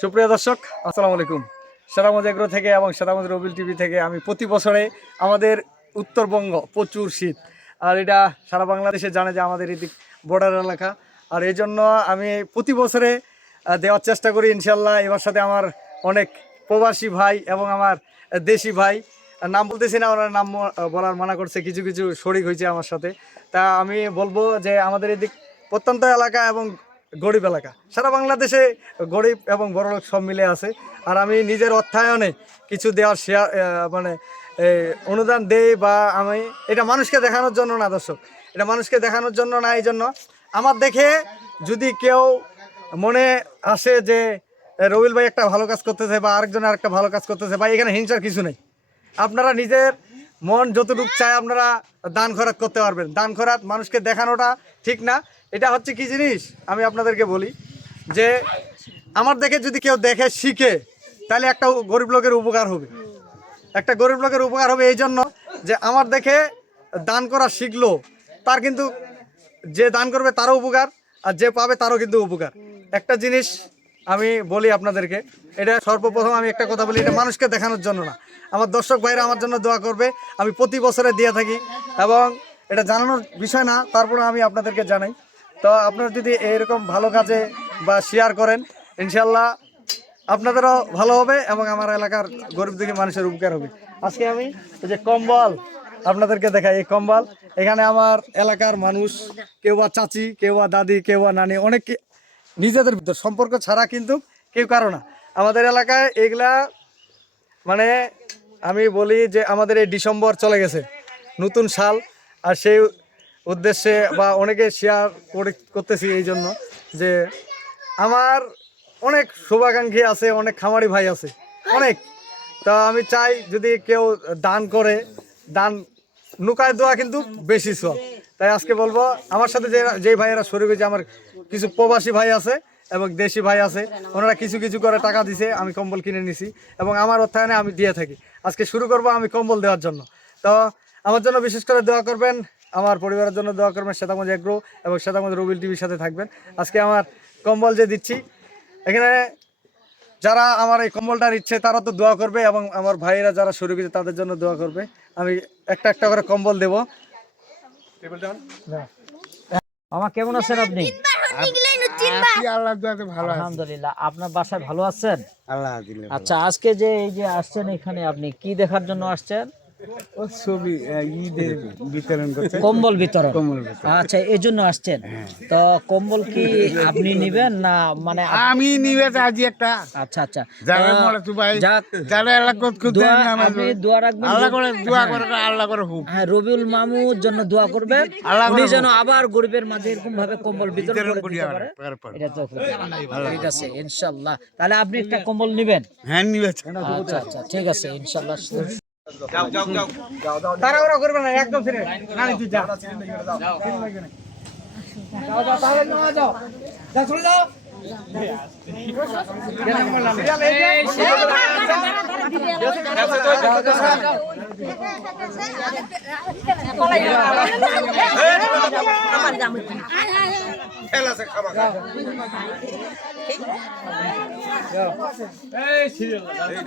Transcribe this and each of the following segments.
সুপ্রিয় দর্শক, আসসালামু আলাইকুম। সেরামজ এগ্রো থেকে এবং সেরামজ রবিল টিভি থেকে আমি প্রতি বছরে আমাদের উত্তরবঙ্গ প্রচুর শীত, আর এটা সারা বাংলাদেশে জানে যে আমাদের এদিক বর্ডার এলাকা, আর এই জন্য আমি প্রতি বছরে দেওয়ার চেষ্টা করি। ইনশাল্লাহ এবার সাথে আমার অনেক প্রবাসী ভাই এবং আমার দেশি ভাই, নাম বলতেছি না, ওনার নাম বলার মানা করছে, কিছু কিছু শরিক হয়েছে আমার সাথে। তা আমি বলবো যে আমাদের এদিক প্রত্যন্ত এলাকা এবং গরিব এলাকা, সারা বাংলাদেশে গরিব এবং বড়লোক সব মিলে আছে। আর আমি নিজের অর্থায়নে কিছু দেওয়ার শেয়ার মানে অনুদান দেই, বা আমি এটা মানুষকে দেখানোর জন্য না দর্শক, এটা মানুষকে দেখানোর জন্য না। এই জন্য আমার দেখে যদি কেউ মনে আসে যে রবিল ভাই একটা ভালো কাজ করতেছে বা আরেকজন আরেকটা ভালো কাজ করতেছে, ভাই এখানে হিংসার কিছু নেই। আপনারা নিজের মন যতটুকু চায় আপনারা দান খয়রাত করতে পারবেন। দান খয়রাত মানুষকে দেখানোটা ঠিক না। এটা হচ্ছে কি জিনিস আমি আপনাদেরকে বলি, যে আমার দেখে যদি কেউ দেখে শিখে, তাহলে একটা গরিব লোকের উপকার হবে। একটা গরিব লোকের উপকার হবে এই জন্য যে আমার দেখে দান করা শিখলো, তার কিন্তু যে দান করবে তারও উপকার, আর যে পাবে তারও কিন্তু উপকার। একটা জিনিস আমি বলি আপনাদেরকে, এটা সর্বপ্রথম আমি একটা কথা বলি, এটা মানুষকে দেখানোর জন্য না। আমার দর্শক ভাইরা আমার জন্য দোয়া করবে, আমি প্রতি বছরে দিয়ে থাকি এবং এটা জানানোর বিষয় না, তারপরে আমি আপনাদেরকে জানাই। তো আপনারা যদি এরকম ভালো কাজে বা শেয়ার করেন, ইনশাল্লাহ আপনাদেরও ভালো হবে এবং আমার এলাকার গরিব দুঃখী মানুষের উপকার হবে। আজকে আমি এই যে কম্বল আপনাদেরকে দেখাই, এই কম্বল এখানে আমার এলাকার মানুষ, কেউ বা চাচি, কেউ বা দাদি, কেউ বা নানি, অনেকে নিজেদের ভিতর সম্পর্ক ছাড়া কিন্তু কেউ কারো না। আমাদের এলাকায় এগুলা মানে আমি বলি যে আমাদের এই ডিসেম্বর চলে গেছে, নতুন সাল, আর সেই উদ্দেশ্যে বা অনেকে শেয়ার করতেছি এই জন্য যে আমার অনেক শুভাকাঙ্ক্ষী আছে, অনেক খামারি ভাই আছে অনেক। তা আমি চাই যদি কেউ দান করে, দান নুকায় দেওয়া কিন্তু বেশি সব। তাই আজকে বলবো আমার সাথে যেই ভাইয়েরা শরীর হয়েছে, আমার কিছু প্রবাসী ভাই আছে এবং দেশি ভাই আছে, ওনারা কিছু কিছু করে টাকা দিছে, আমি কম্বল কিনে নিছি এবং আমার অর্থায়নে আমি দিয়ে থাকি। আজকে শুরু করব আমি কম্বল দেওয়ার জন্য। তো আমার জন্য বিশেষ করে দোয়া করবেন, আমার পরিবারের জন্য দোয়া করবেন। সেতাগঞ্জ এগ্রো এবং সেতাগঞ্জ রবিল টিভির সাথে থাকবেন। আজকে আমার কম্বল যে দিচ্ছি, এখানে যারা আমার এই কম্বলটা নিচ্ছে তারা তো দোয়া করবে এবং আমার ভাইয়েরা যারা শুরু করেছে তাদের জন্য দোয়া করবে। আমি একটা একটা করে কম্বল দেব। মামা কেমন আছেন আপনি? আলহামদুলিল্লাহ। আপনার বাসায় ভালো আছেন? আচ্ছা, আজকে যে এই যে আসছেন এখানে, আপনি কি দেখার জন্য আসছেন? কম্বল বিতরণ। আচ্ছা, এই জন্য আসছেন। তো কম্বল কি আপনি নিবেন না মানে আমি নিবে আজ একটা? আচ্ছা আচ্ছা, আপনি দোয়া রাখবেন, আল্লাহ করে দোয়া করে, আল্লাহ করে হোক। হ্যাঁ, রবিউল মামুর জন্য দোয়া করবেন, উনি যেন আবার গরিবের মাঝে এরকম ভাবে কম্বল বিতরণ করে দিতে পারে। এটা তো ঠিক আছে ইনশাআল্লাহ। তাহলে আপনি একটা কম্বল নেবেন? হ্যাঁ নিবে। আচ্ছা আচ্ছা, ঠিক আছে ইনশাআল্লাহ। তাড়াহুড়া করবে না, একদম ফিরে নানি তুই যা তাহলে যাও যাও চলে যাও।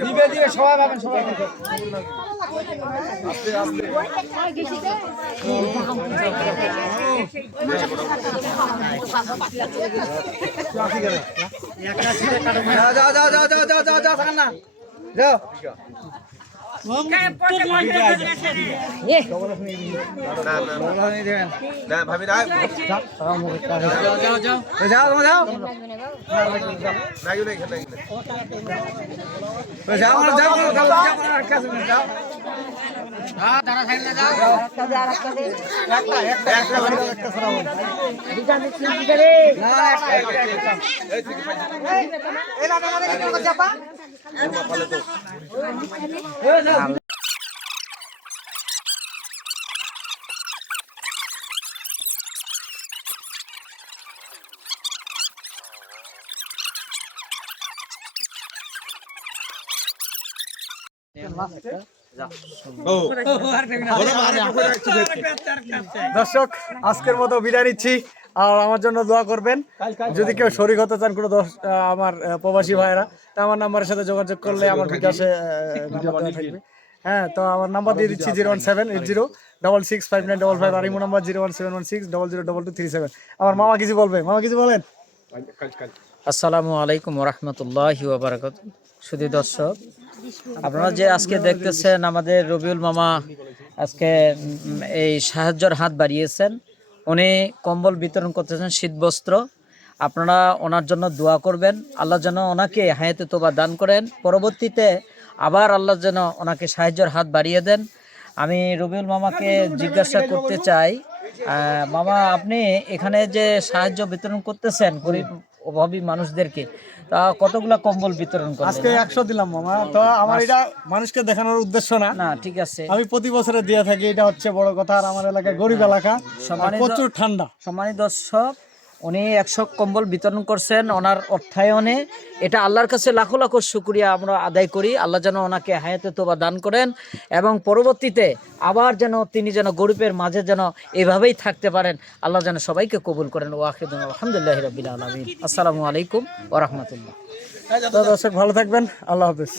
দিবে সবাই পাবেন, সবাই যাও যাও যাও যাও যাও যাও যাও থাকেন না, যাও দর্শক, আজকের মতো বিদায় নিচ্ছি। আর আমার জন্য দোয়া করবেন। যদি কেউ শরীক হতে চান কোনো আমার প্রবাসী ভাইয়েরা, তা আমার নাম্বারের সাথে যোগাযোগ করলে আমার বিকাশে নাম্বার দেওয়া থাকবে। হ্যাঁ, তো আমার নাম্বার দিয়ে দিচ্ছি 01780665955 আর ইমো নাম্বার 01716002237। আমার মামা কিছু বলবে, মামা কিছু বলেন। আসসালামু আলাইকুম ওরহমতুল্লাহি ওয়া বারাকাতুহু। শুধু দর্শক, আপনারা যে আজকে দেখতেছেন আমাদের রবিউল মামা আজকে এই সাহায্যের হাত বাড়িয়েছেন। উনি কম্বল বিতরণ করতেছেন, শীত বস্ত্র। আপনারা ওনার জন্য দোয়া করবেন, আল্লাহ যেন ওনাকে হায়াতে তোবা দান করেন, পরবর্তীতে আবার আল্লাহ যেন ওনাকে সাহায্যের হাত বাড়িয়ে দেন। আমি রবিউল মামাকে জিজ্ঞাসা করতে চাই, মামা আপনি এখানে যে সাহায্য বিতরণ করতেছেন গরিব অভাবী মানুষদেরকে, তা কতগুলা কম্বল বিতরণ করেন? আজকে 100 দিলাম মামা। তো আমার এটা মানুষকে দেখানোর উদ্দেশ্য না, না ঠিক আছে, আমি প্রতি বছরে দিয়ে থাকি, এটা হচ্ছে বড় কথা। আর আমার এলাকায় গরিব এলাকা, প্রচুর ঠান্ডা। সম্মানিত দর্শক, উনি 100 কম্বল বিতরণ করছেন ওনার অর্থায়নে। এটা আল্লাহর কাছে লাখো লাখো শুকরিয়া আমরা আদায় করি। আল্লাহ যেন ওনাকে হায়াতে তোবা দান করেন এবং পরবর্তীতে আবার যেন তিনি যেন গরিবের মাঝে যেন এভাবেই থাকতে পারেন। আল্লাহ যেন সবাইকে কবুল করেন। ওয়াখিদুন আলহামদুলিল্লাহি রাব্বিল আলামিন। আসসালামু আলাইকুম ওয়া রাহমাতুল্লাহ। তো দর্শক ভালো থাকবেন, আল্লাহ হাফেজ।